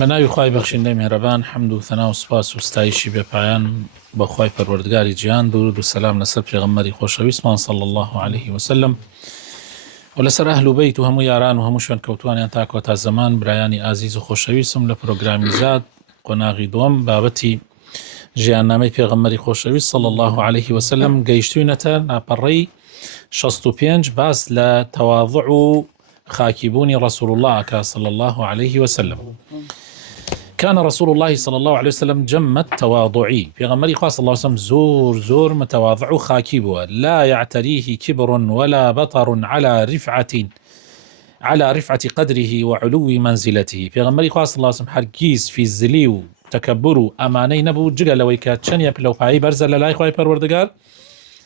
بەناوی خوای بەخشندەی میهرەبان حەمد و ثەنا و سوپاس و ستایشی بێپایان بە خوای پەروەردگاری جیهان، درود و سەلام لەسەر پێغەمبەری خۆشەویستمان صلی الله عليه وسلم و لەسەر ئەهل و بەیت و هەموو یاران و هەموو شوێن کەوتوانیان تا کۆتا زەمان. برایانی ئازیز و خۆشەویستم لە پرۆگرامی زاد قۆناغی دووەم بابەتی ژیاننامەی پێغەمبەری خۆشەویست صلی الله عليه وسلم گەیشتوینەتە ناپەڕەی 65 باس لە تەواضع و خاکیبوونی رسول الله صلى الله عليه وسلم. كان رسول الله صلى الله عليه وسلم جم التواضعي في غمري خاص الله وسلم زور متواضع خاكيبه لا يعتريه كبر ولا بطر على رفعة قدره وعلو منزلته. في غمري خاص الله وسلم حركيز في الزليو تكبروا أماني نبو جغل ويكات شنيا بلو فاي برزل لا يخواي پروردگار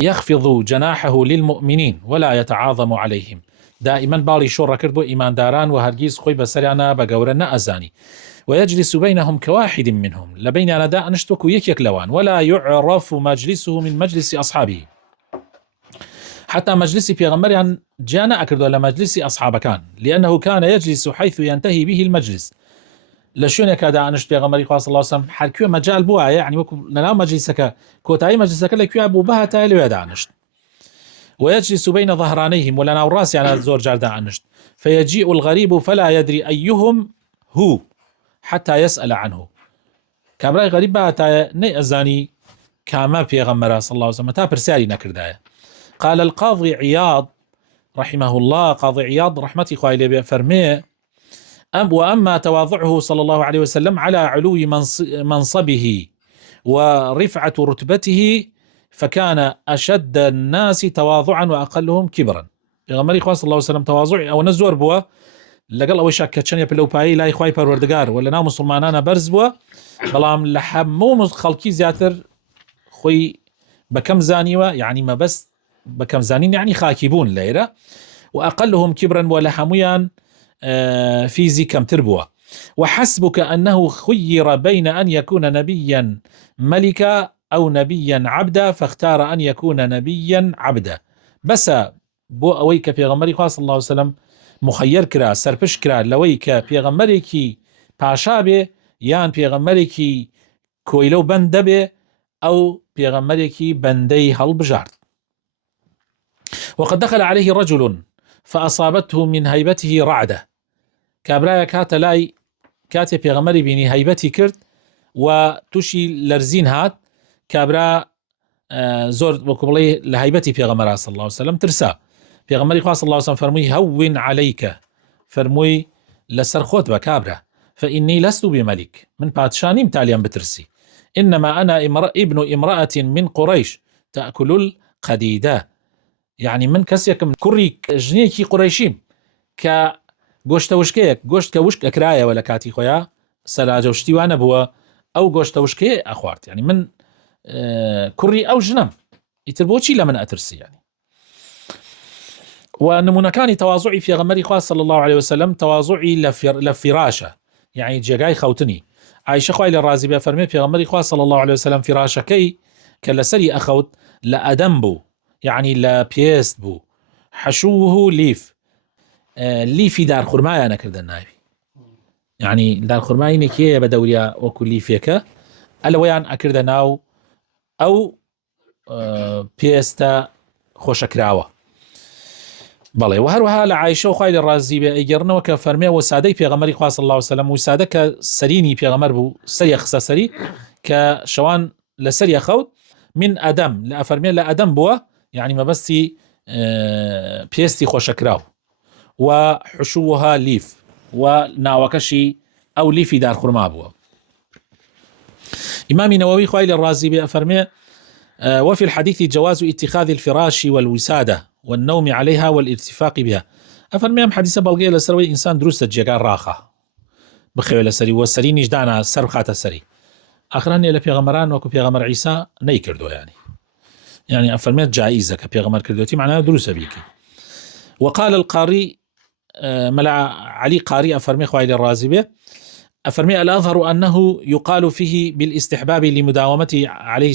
يخفض جناحه للمؤمنين ولا يتعاظم عليهم. دائما باڵی شۆڕە کرد بۆ ئیمانداران و هەرگیز خۆی بەسەریانە بە گەورە نەئەزانی. ويجلس بينهم كواحد منهم لبيننا أنشتك يكيك لوان ولا يعرف مجلسه من مجلس أصحابه. حتى مجلسي في غمريان جانا أكردوا لمجلس أصحاب كان لأنه كان يجلس حيث ينتهي به المجلس. لشون كذا أنشت في غمري خاص الله وسلم حركوا مجال بوا يعني وكم لنا مجلسك كوتاي مجلسك لك أبو بها تالي ويدا أنشت. ويجلس بين ظهرانيهم ولنا الراس يعني زور جاردا عنشت. فيجيء الغريب فلا يدري أيهم هو حتى يسأل عنه. كابراي غريب حتى نأزاني كاما في غمرة صلى الله عليه وسلم تا برسالي نكردايا. قال القاضي عياض رحمه الله، قاضي عياض رحمتي خوالي بفرمي وأما تواضعه صلى الله عليه وسلم على علو منصبه ورفعة رتبته فكان أشد الناس تواضعا وأقلهم كبرا. پیغمبری خوا صلی الله علیه وسلم تواضع او نزور بوا لەگەڵ ئەوەی شاکەچەنە پلەپایی لای خوای پەروەردگار و لە ناو مسلمانانە بەرز بووە، بەڵام لە هەموو خەڵکی زیاتر خۆی بەکەم زانیوە، یعنی مەبەست بەکەم زانین یعنی خاکیبوون لێرە، و ئەقلهم کبرا و لە هەمویان فیزی کەمتر بووە. وحسبك أنه خير بين أن يكون نبيا ملكا أو نبيا عبدا فاختار أن يكون نبيا عبدا. بس بو أويك في غمري خاص الله وسلم مخير كرا سرپش كرا لويك في غمريكي پاشابه يان في غمريكي كويلو بندبه أو في غمريكي بندي هالبجارد. وقد دخل عليه رجل فأصابته من هيبته رعدة. كابرايا كاتا لاي كاتي في غمري بيني هيبتي كرت وتشي لرزين هات كابرا زور وكبلي لهيبتي في غمرة صلى الله عليه وسلم ترسا. في غمري خاص الله عليه وسلم فرمي هون عليك، فرمي لسرخوت بكابرا فإني لست بملك من باتشانيم تاليا بترسي، إنما أنا ابن امرأة من قريش تأكل القديدة، يعني من كسيك من كوري جنيكي قريشيم كغوشت وشكيك غوشت كوشك أكرايا ولا كاتي خويا سلاجة وشتي وانا بوا أو غوشت وشكي أخوارت، يعني من كوري أو جنم يتربوشي لمن أترسي يعني. ونمونا كان تواضعي في غمري خاص صلى الله عليه وسلم تواضعي لفراشة، يعني جاي خوتني عايشة خوالي الرازي بفرمي في غمري خاص صلى الله عليه وسلم فراشة كي كالسري أخوت لأدمبو يعني لبيست بو حشوه ليف ليفي دار خرمايا أنا كرد النايفي، يعني دار خرمايا نكيه بدوريا وكل ليفيك ألويان أكرد ناو أو بيستا خوشكراوة. بەڵێ و هەروەها لە عایشە و خوای لە ڕازی بێ ئەیگەڕنەوە کە فەرمێ وسادەی پێغەمبەری خوا صلی الله علیه وسلم وسادە کە سەرینی پێغەمبەر بوو سەری خستە سەری کە شەوان لە سەری خەوت من ئەدەم لە ئەفەرمێ لە ئەدەم بووە، یعنی مەبەستی پێستی خۆشەکراو و حشوها لیف و ناوەکەشی ئەو لیفی دارخورما بووە. ئیمامی نەوەوی خوای لە ڕازی بێ ئەفەرمێ وفي الحديث جواز اتخاذ الفراش والوسادة والنوم عليها والارتفاق بها. أفرمي أم حديثة بلغية لسروي إنسان دروسة جيغان راخة بخيو لسري والسري نجدانا سرخات السري آخراني لبيغمران وكو بيغمر عيسى نيكردو يعني أفرمي جائزة كبيغمر كردوتي معناها دروسة بيكي. وقال القاري ملع علي قاري أفرمي خوالي الرازبة أفرمي الأظهر أنه يقال فيه بالاستحباب لمداومته عليه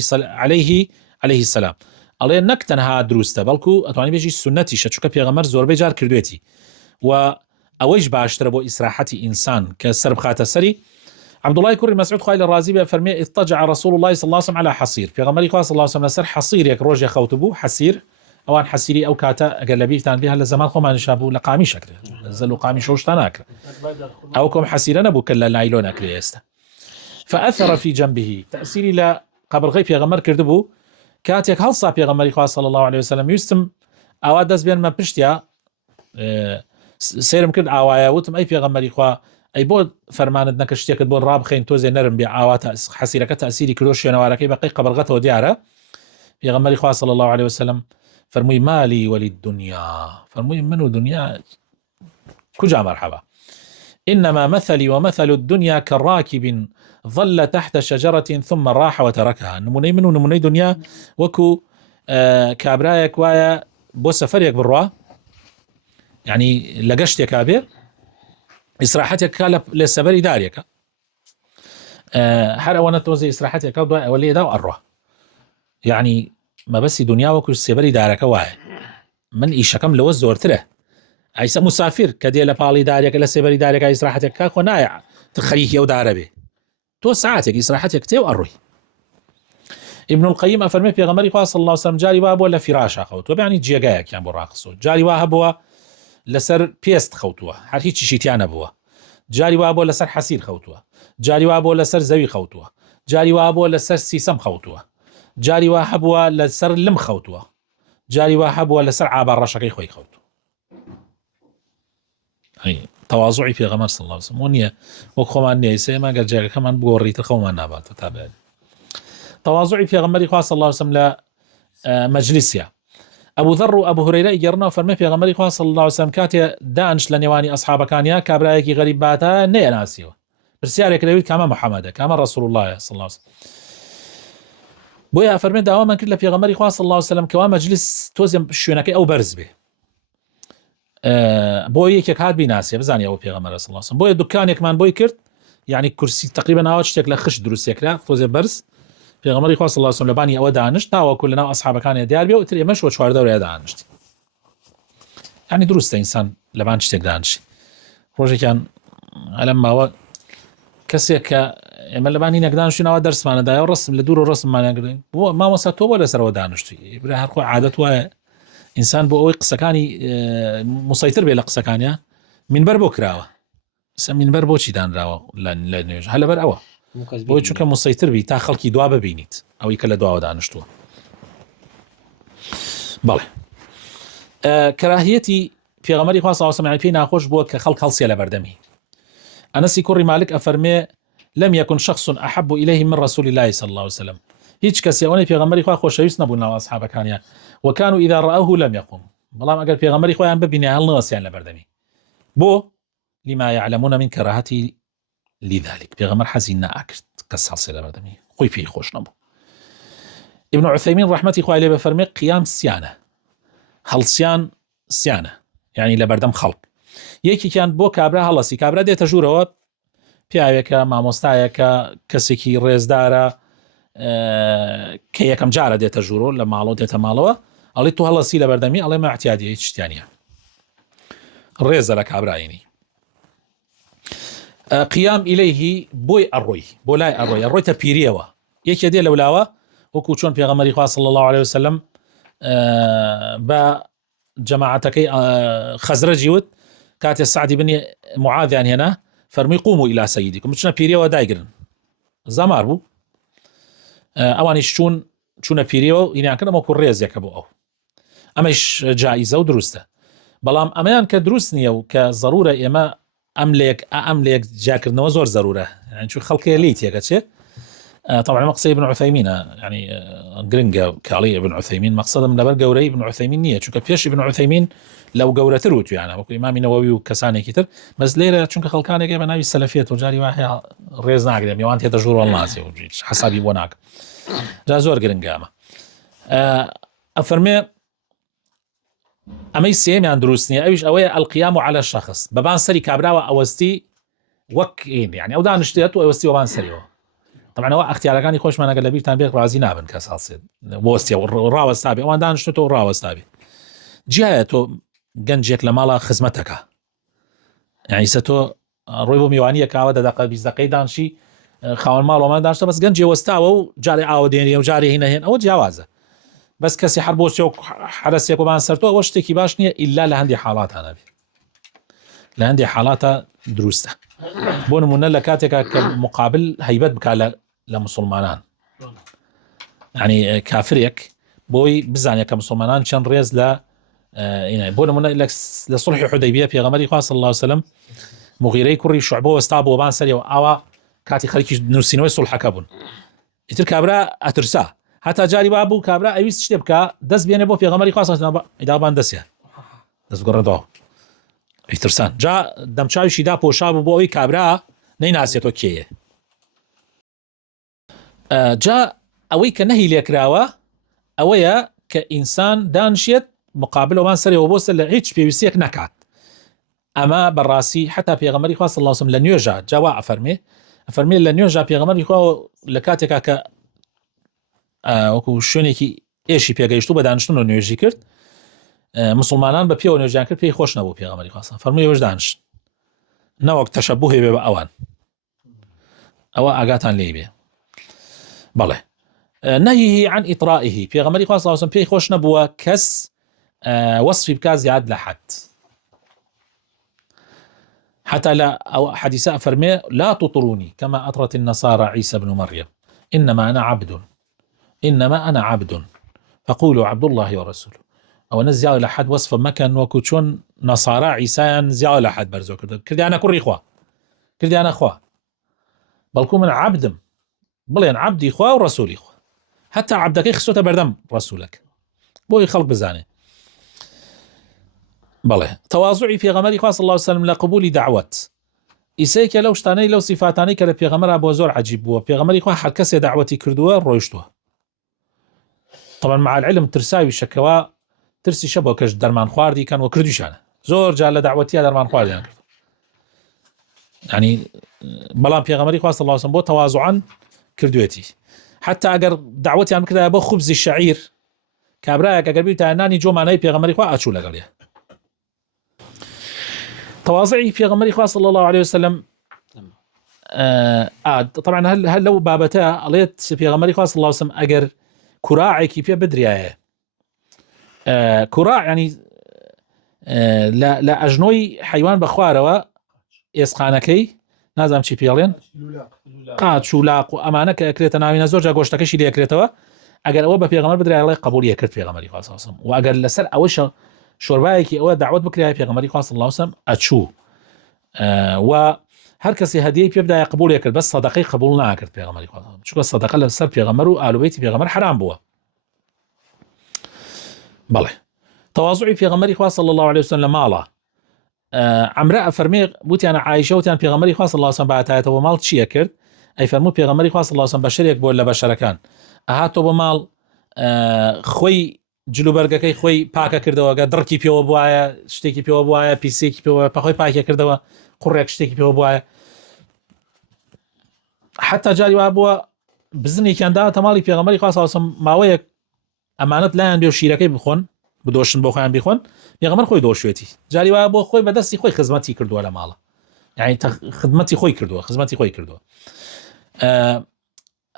السلام. ئەڵێ نەک تەنها دروستە بەڵکو ئەتوانی بێژی سنەتیشە، چونکە پێغەمبەر زۆربەی جار کردوێتی و ئەوەیش باشترە بۆ ئیسراحەتی ئینسان کە سەر بخاتە سەری عبد الله كوري مسعود خالد الرازي بفرمي اضطجع رسول الله صلى الله عليه وسلم على حصير في غمري صلى الله عليه وسلم لسر حصير يك روج يخوتبو حصير اوان حسيري او كاتا اغلبيتان بها لزمان خو ما نشابو لقامي شكل نزلوا قامي شوش تناكر او كم حسيرنا ابو كلا لايلون اكري استا فاثر في جنبه تاثير لا قبل غيب في غمر كردبو كاتيك هل صاب غمري صلى الله عليه وسلم يستم او داز بين ما بشتيا سيرم كرد اوايا وتم اي في غمري خو اي بود فرماند نكشتيك بول راب خين توزي نرم بعوات حسيرك تاثيري كروش نواركي بقي قبل غته ودياره في غمري خو صلى الله عليه وسلم فرمي مالي وللدنيا فرمي منو دنيا كجا مرحبا إنما مثلي ومثل الدنيا كالراكب ظل تحت شجرة ثم راح وتركها نموني منو نموني دنيا وكو كابرايك وايا بو سفريك بروا يعني لقشت يا كابر إسراحتك كالب لسبري داريك حرا وانا توزي إسراحتك ولي داو أروه يعني ما بس دنيا وكو سبري دارك واحد من إيشكم لو زورتره عيس مسافر كدي لبالي دارك لسبري دارك عيس راحتك كاكو نايع تخليه يو داربه تو ساعتك إسراحتك تيو أروي ابن القيم أفرمي في غمري صلى الله عليه وسلم جاري وابو ولا فراش خوت وبعني جيجايك يعني براقصو جاري وابو لسر بيست خوتوه هر هیچ شيتيان ابو جاري وابو لسر حسير خوتوه جاري وابو لسر زوي خوتوه جاري وابو لسر سيسم خوتوه جاري وهبوا لسر لم خوتوه جاري وهبوا لسر عابر رشقي خوي خوتو هي تواضعي في غمر صلى الله عليه وسلم ونيا وخوان نيسي ما قال جاك كمان بوريت الخوان نابات تابع تواضعي في غمر صلى الله عليه وسلم لا مجلسيا ابو ذر وابو هريره يجرنا فرمي في غمر صلى الله عليه وسلم كاتي دانش لنيواني اصحاب كانيا كابرايكي غريباتا نيناسيو برسيارك لويت كما محمد كما رسول الله صلى الله عليه وسلم بويا فرمي داوما كل في غمر صلى الله عليه وسلم كوا مجلس توزم شونكي او برز به بوي كيك هاد بيناسي بزاني او في غمر صلى الله عليه وسلم بويا دكان كمان بوي كرت يعني كرسي تقريبا اوت شكل خش دروس يكلا توزم برز في غمر صلى الله عليه وسلم لباني او دانش تاو كلنا اصحاب كان ديال بي وتري مش وشوار دور دانش يعني دروس انسان لبانش تك دانش روجي كان لما هو كسيك اما لباني نقدان شنو درس معنا دا الرسم لدور الرسم ما نقدر ما وسطه ولا سر ودانشتي برا هركو عادته انسان بو قسكاني مسيطر بلا قسكانيا من بربو كراوه من بربو شي دان راوه لا هلا براوه بو شو كان مسيطر بي تا خلقي دوا ببينيت او يكلا دوا ودانشتو بله كراهيتي في غمري خاصه وسمع فينا خوش بو كخلق خلصي على بردمي انس كوري مالك افرمي لم يكن شخص أحب إليه من رسول الله صلى الله عليه وسلم هيج كسيوني في غمري خواه خوش يسنبون وأصحاب كانيا وكانوا إذا رأوه لم يقوم والله ما قال في غمري خواه ببني هالناس يعني لبردمي بو لما يعلمون من كراهتي لذلك في غمر حزيننا أكد كسالسي لبردمي خوي فيه خوش نبو ابن عثيمين رحمتي خواه لي بفرمي قيام سيانة هل سيانة يعني لبردم خلق يكي كان بو كابرا هلسي كابرا دي تجوره پیاوێکە مامۆستایەکە کەسێکی ڕێزدارە کە یەکەم جارە دێتە ژوورۆ لە ماڵەوە دێتە ماڵەوە ئەڵێ تو هەڵەسی لە بەردەمی ئەڵێ مە احتیاجی هیچ شتیانە ڕێزە لە کابراینی قیام ئیلەیهی بۆی ئەڕۆی بۆ لای ئەڕۆی ئەڕۆیتە پیریەوە یەکێ دێ لەولاوە وەکو چۆن پێغەمبەری خوا صلی الله عليه وسلم بە جەماعەتەکەی خەزرەجی وت کاتێ سعدی بن معاذیان هێنا فرمي قوموا إلى سيدكم چنا پیریەوە دایگرن زامار بوو ئەوانیش چوونە پیریەوە هینیانکردن ئەمە ڕێزێکە بۆ ئەو ئەمەش جائزە و دروستە بەڵام ئەمەیان کە دروست نییە و کە ضرورە ئێمە ئەم لێک جاکردنەوە زۆر ضرورە يعني چون خەڵکێ لی تێگە چێ طبعا مقصد ابن عثيمين يعني جرينجا كالي ابن عثيمين مقصدم لبر جوري ابن عثيمين نية چونك فيش ابن عثيمين لو جورة روت يعني وكو إمام نووي وكساني كتر بس ليرة چونك خلقاني كيف ناوي السلفية وجاري واحد ريز ناقل يوان تيتا جور والناس حسابي بوناك جازور جرينجا أفرمي أما يسيم يعني دروسني أيش أوي القيام على الشخص ببان سري كابراوة أوستي وكين يعني أو دانشتيت وأوستي وبان سريوه طبعا هو اختيارەکانی خۆشمان ئەگەر لەبیرتان بێت ڕازی نابن کە ساسێت بۆستیە ڕاوەستابێ ئەوان دانیشتۆ ڕاوەستابێ جیایە تۆ گەنجێک لە ماڵە خزمەتەکە یعنی سە تۆ ڕۆی بۆ میوانیە کاوە دەدەقە 20 دقەی دانشی خاوەن ماڵەوەمان داشتە بەس گەنجی وەستاوە و جارێ ئاوە دێنێ و جارێ هینەهێن ئەوە جیاوازە بەس کەسی هەر بۆ سێ حرەسێک ومان سەرتۆ ئەوە شتێکی باش نییە ئیلا لە هەندێک حاڵاتانە بێ لە هەندێک حاڵاتە دروستە بۆ نمونە لە کاتێکا کە مقابل هەیبەت بکات لە مسلمانان يعني کافرێک بۆی بزانێت کە مسلمانان چەند ڕێز لە بۆ نمونە لە سڵحی حودەیبیە پێغەمبەری خوا صلی الله عليه وسلم مغیرەی کوڕی شوعبە وەستا بۆ بان سەریەوە ئاوا کاتی خەریکی نووسینەوەی سڵحەکە بوون ئیتر کابرا ئەترسا هەتا جاری وا بوو کابرا ئەویست شتێ بکە دەست بێنێ بۆ پێغەمبەری خوا صلی الله عليه وسلم ئیدابان دەستیان دەست گۆڕێتەوە ئیترسان جا دەمچاویشی دا پۆشا بوو بۆ ئەوەی کابرا نەیناسێتەوە کێیە جا ئەوەی کە نەهی لێکراوە ئەوەیە کە ئینسان دانشێت مقابلەوەمان سەرەوە بۆ سەر لە هیچ پێویستیەک نەکات ئەمە بەڕاستی حتا پێغەمبەری خوا صلی الله عليه وسلم لە نوێژە جاوا ئەفەرمێ لە نوێژە پێغەمبەری خوا لە کاتێکا کە وەکو شوێنێکی ئێشی پێگەیشتوو بە دانیشتن و نوێژی کرد مسلمانان بە پێوە نوێژیان کرد پێی خۆش نەبوو پێغەمبەری خوا فەرمووی ئێوەش دانیشن نەوەک تەشەبوه بێ بە ئەوان ئەوە ئاگاتان لێ بێ بەڵێ نهيه عن إطرائه پێغەمبەری خوا صلی الله عليه وسلم پێی خۆش نەبووە کەس وەصفی بکات زیاد لە حەد حتى لا أو حديثاء فرمي لا تطروني كما أطرت النصارى عيسى بن مريم إنما أنا عبد فقولوا عبد الله ورسوله أو نزيا إلى حد وصف مكان وكوتشون نصارى عيسى نزيا إلى حد برزو كردي أنا كوري إخوة كردي أنا إخوة بلكو من عبد بلين عبدي إخوة ورسولي إخوة حتى عبدك يخصوت بردم رسولك بو يخلق بزاني بله تواضعی پێغەمبەری خوا صلی الله عليه وسلم لە قبولی دعوت ئیسەیەکە لەو شتانەی لەو سیفاتانەی کە لە پێغەمبەرا بۆ زۆر عەجیب بووە پێغەمبەری خوا هەر کەسێ دعوەتی کردووە ڕۆیشتووە طبعا مع العلم ترساوی شەکەوە ترسی شە بۆ کەش دەرمان خواردی کەن و کردویشانە زۆر جار لە دعوەتیە دەرمان خواردیان کرد يعني بەڵام پێغەمبەری خوا صلی الله عليه وسلم بۆ تەواضعاً کردوێتی حتى ئەگەر دعوەتیان بکردایە بۆ خوبزی شەعیر کابرایەک ئەگەر بیتایە نانی جۆمانەی پێغەمبەری خوا ئاچوو لەگەڵیە تواضعي في غمر خاص صلى الله عليه وسلم طبعا هل لو بابتها عليت في غمر خاص صلى الله عليه وسلم أجر كراعي كيف بدرياية كراع يعني لا أجنوي حيوان بخواره ويسقانكي نازم شي بيالين قاد شولاق وأمانك أكلت ناوي نزوج أقوشتك شي لي أكلتوا أجر أوبا في غمر بدري الله قبولية كرت في غمر خاص صلى الله عليه وسلم وأجر لسر أوش شوربایەکی ئەوە دعوت بکرێ پێغەمبەری خوا صلی الله عليه وسلم ئەچوو و هەر کەسی هەدیەی پێ بدایە قبوڵی کرد بەس سەدەقەی قبول ناکرد پێغەمبەری خوا چونکە سەدەقە لەسەر پێغەمبەر و ئالوبەیتی پێغەمبەر حرام بووە بەڵێ تەواضعی پێغەمبەری خوا صلی الله عليه وسلم لە ماڵە عەمرە ئەفەرمێ وتیانە عایشە وتیان پێغەمبەری خوا صلی الله عليه وسلم بەهاتایەتەوە ماڵ چییە کرد ئەیفەرموو پێغەمبەری خوا صلی الله عليه وسلم بەشەرێک بۆ لە بەشەرەکان ئەهاتۆ بۆ ماڵ خۆی جلوبەرگەکەی خۆی پاکە کردەوە دڕکی پێوە بواە شتێکی پێوە بواە پیسێکی پێوە پەخۆی پاکە کردەوە قوڕێک شتێکی پێوە بواە حتا جاری وا بووە بزنێکیان داوەتە ماڵی پێغەمبەری خوا صلی الله عليه وسلم ماوەیەک ئەمانەت لایەن بێ و شیرەکەی بخۆن بدۆشن بۆ خۆیان بیخۆن پێغەمبەر خۆی دۆشوێتی جاری وا بۆ خۆی بەدەستی خۆی خزمەتی کردووە لە ماڵە یعنی خزمەتی خۆی کردووە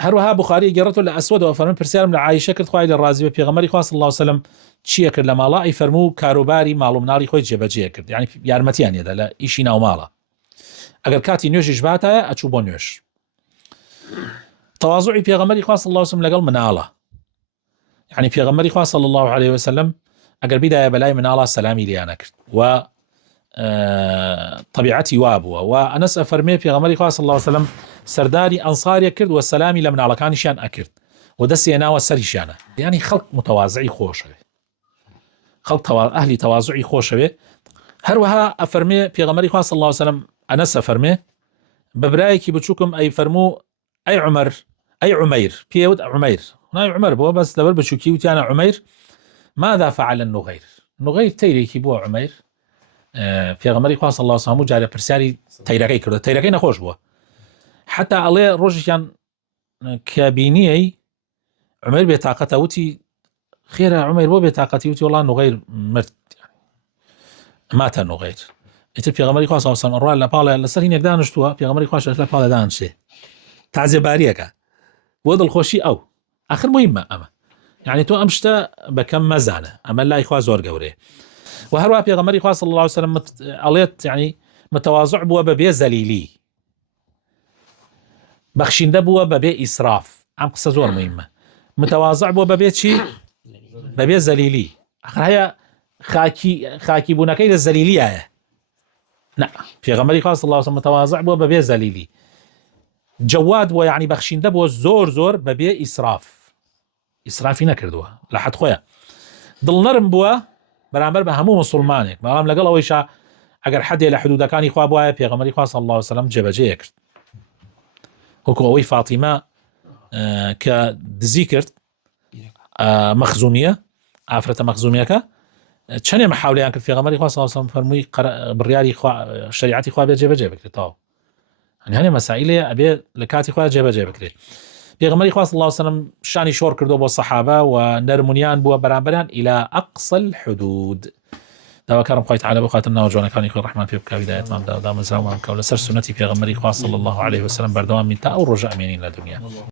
هەروەها بوخاری گەڕێتەوە لە ئەسوەدەوە فەرمووی پرسیارم لە عایشە کرد خوای لە ڕازی بە پێغەمبەری خوا صلی الله عليه وسلم چییە کرد لە ماڵە ئەی فەرموو کاروباری ماڵ و مناڵی خۆی جێبەجێ کرد یعنی یارمەتیان لێدا لە ئیشی ناو ماڵە ئەگەر کاتی نوێژیش باتایە ئەچوو بۆ نوێژ تەواضعی پێغەمبەری خوا صلی الله عليه وسلم لەگەڵ مناڵە یعنی پێغەمبەری خوا صلی الله عليه وسلم ئەگەر بیدایە بەلای مناڵە سەلامی لێیانە کرد و طبيعتي وابوه وأنس أفرمي في غمري خاص الله عليه وسلم سرداري أنصاري أكرد والسلامي لمن على كان شان أكرد ودسي أنا والسري شانه يعني خلق متواضعي خوش خلق أهلي تواضعي خوش هروها أفرمي في غمري خاص الله عليه وسلم أنس أفرمي ببرايكي بتشوكم أي فرمو أي عمير بيود عمير هنا عمر بو بس دبر بتشوكي وتانا عمير ماذا فعل النغير تيريكي بو عمير پێغەمبەری خوا صلی الله عليه وسلم جارێ پرسیاری تەیرەکەی کردو تەیرەکەی نەخۆش بووە حتا ئەڵێ ڕۆژێکیان کە بینیەی عومەیر بێتاقەتە وتی خێرە عومەیر بۆ بێتاقەتی وتی وەڵا نوغەیر مرد ماتە نوغەیر ئیتر پێغەمبەری خوا صلی الله عليه وسلم ڕوا لە پاڵێ لەسەر هینێک دانیشتووە پێغەمبەری خوا لە پاڵێ دانیشتێ تعزێباریەکە بۆ دڵخۆشی ئەو آخر مهمە ئەمە يعني تۆ ئەم شتە بەکەم مەزانە ئەمە لای خوا زۆر گەورەیە و هەروە پێغەمبەری خوا صلی الله عليه وسلم ئەڵێت يعني متواضع بووە بەبێ زەلیلی بەخشیندە بووە بەبێ ئیسراف ئەم قسە زۆر مهمە متواضع بووە بەبێ چی بەبێ زەلیلی آخر هەیە خاکی بوونەکەی لە زەلیلیایە نا پێغەمبەری خوا صلی الله عليه وسلم متواضع بووە بەبێ زەلیلی جواد بووە یعنی بەخشیندە بووە زۆر بەبێ ئیسرافی نەکردووە لە حەد خۆیە دڵنەرم بووە بەرامبەر بە هەموو مسلمانێک بەڵام لەگەڵ ئەوەیشا ئەگەر حەدێ لە حدودەکانی خوا بووایە پێغەمبەری خوا صلی الله عليه وسلم جێبەجێ کرد وەکو ئەوەی فاتیمە کە دزی کرد مەخزومیە ئافرەتە مەخزومیەکە چەندێ محاولیان کرد پێغەمبەری خوا صلی الله عليه وسلم فەرمووی بڕیاری شریعەتی خوا بێ جێبەجێ بکرێتەوە هەنێ مەسائلێ ئەبێ لە کاتی خوا جێبەجێ بکرێت پێغەمبەری خوا صلی الله عليه وسلم شانی شۆڕ کردو بۆ سەحابە و نەرمونیان بووە بەرامبەریان إلى أقصى الحدود داواکارم خوای تعالی بخاتن ناو جوانەکانی خۆی ڕەحمان پێ بکە هیدایەتمان دا دامەزراومان بکە و لەسەر سونەتی پێغەمبەری خوا صلی الله عليه وسلم بەردەوام بین تا ئەو ڕۆژە ئەمێنین لە دنیا